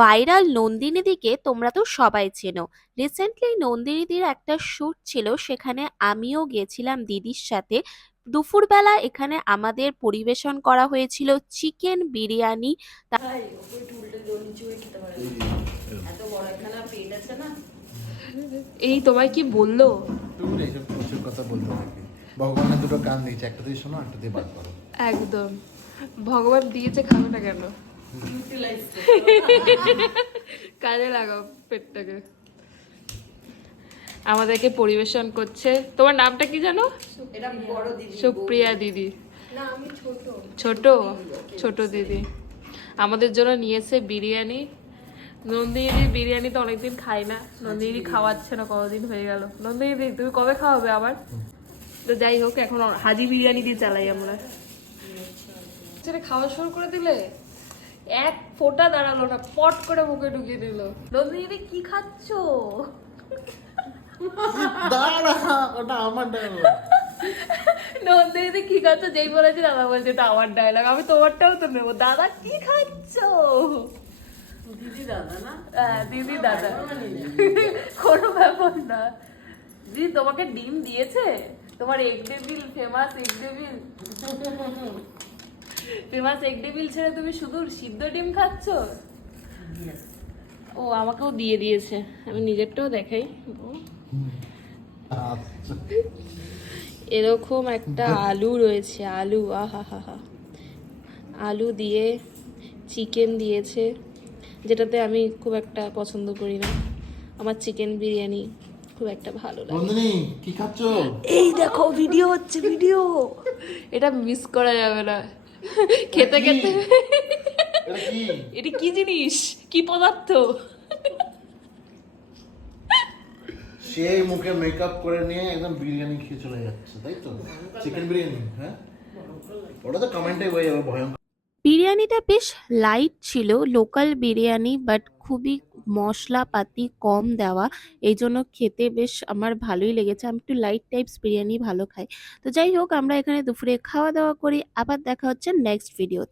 Viral নন্দিনীদিকে তোমরা তো সবাই চেনো। রিসেন্টলি নন্দিনীদির একটা শুট ছিল, সেখানে আমিও গেছিলাম দিদির সাথে। দুপুরবেলা এখানে আমাদের পরিবেশন করা হয়েছিল চিকেন বিরিয়ানি। ভাই ওই টুলটা জল নিচু হয়ে খেতে পারে না। এত বড় একখানা পেট আছে না। এই তোমায় কি বললো? তুমি এইসব প্রচুর কথা বলতে থাকে। ভগবানের দুটো কান দিয়েছে, একটা দিয়ে শোনো, একটা দিয়ে বাদ করো। একদম ভগবান দিয়েছে, খাবে না কেন? ইউটিলাইজ কাজে লাগাও পেটটাকে। আমাদেরকে পরিবেশন করছে, তোমার নামটা কি জানো? এটা বড় দিদি। সুপ্রিয়া দিদি। না আমি ছোট। ছোট ছোট দিদি আমাদের জন্য নিয়েছে বিরিয়ানি। নন্দিনী বিরিয়ানি তো অনেকদিন খাই না, নন্দিনী খাওয়াচ্ছে না, কতদিন হয়ে গেল। নন্দিনী তুমি কবে খাওয়াবে আবার? তো যাই হোক, এখন হাজি বিরিয়ানি দিয়ে চালাই আমরা। ছেড়ে খাওয়া শুরু করে দিলে, এক ফোঁটা দাঁড়ালো না, পট করে মুখে ঢুকিয়ে দিল। নন্দিনী কি খাচ্ছো? দাঁড়া, ওটা আমার ডায়লগ। নন্দিনী কি খাচ্ছ যেই বলেছি দাদা বলছে এটা আমার ডায়লগ, আমি তোমারটাও তো নেবো। দাদা কি খাচ্ছো? দিদি দাদা না? হ্যাঁ দিদি দাদা, কোনো ব্যাপার না। দিদি তোমাকে ডিম দিয়েছে? তোমার egg devil, famous egg devil, famous egg devil ছেড়ে তুমি শুধু সিদ্ধ ডিম খাচ্ছ? ও আমাকেও দিয়ে দিয়েছে, আমি নিজেরটাও দেখাই। আচ্ছা। এরকম একটা আলু রয়েছে, আলু, আহা হা হা, আলু দিয়ে চিকেন দিয়েছে, যেটাতে আমি খুব একটা পছন্দ করি না। আমার চিকেন বিরিয়ানি খুব একটা ভালো লাগে। নন্দিনী কি খাচ্ছ? এই দেখো ভিডিও হচ্ছে, ভিডিও, এটা মিস করা যাবে না। খেতে খেতে এটা কি? এটা কি জিনিস, কি পদার্থ? সেই মুখে মেকআপ করে নিয়ে একদম বিরিয়ানি খেয়ে চলে যাচ্ছে, তাই তো? চিকেন বিরিয়ানি, হ্যাঁ? ওটা তো কমেন্টে হয়ে যাবে ভয়ঙ্কর। বিরিয়ানিটা বেশ লাইট ছিল, লোকাল বিরিয়ানি, বাট খুবই মশলাপাতি কম দেওয়া। এই জন্য খেতে বেশ আমার ভালোই লেগেছে। আমি একটু লাইট টাইপস বিরিয়ানি ভালো খাই। তো যাই হোক, আমরা এখানে দুপুরে খাওয়া দাওয়া করি। আবার দেখা হচ্ছে নেক্সট ভিডিওতে।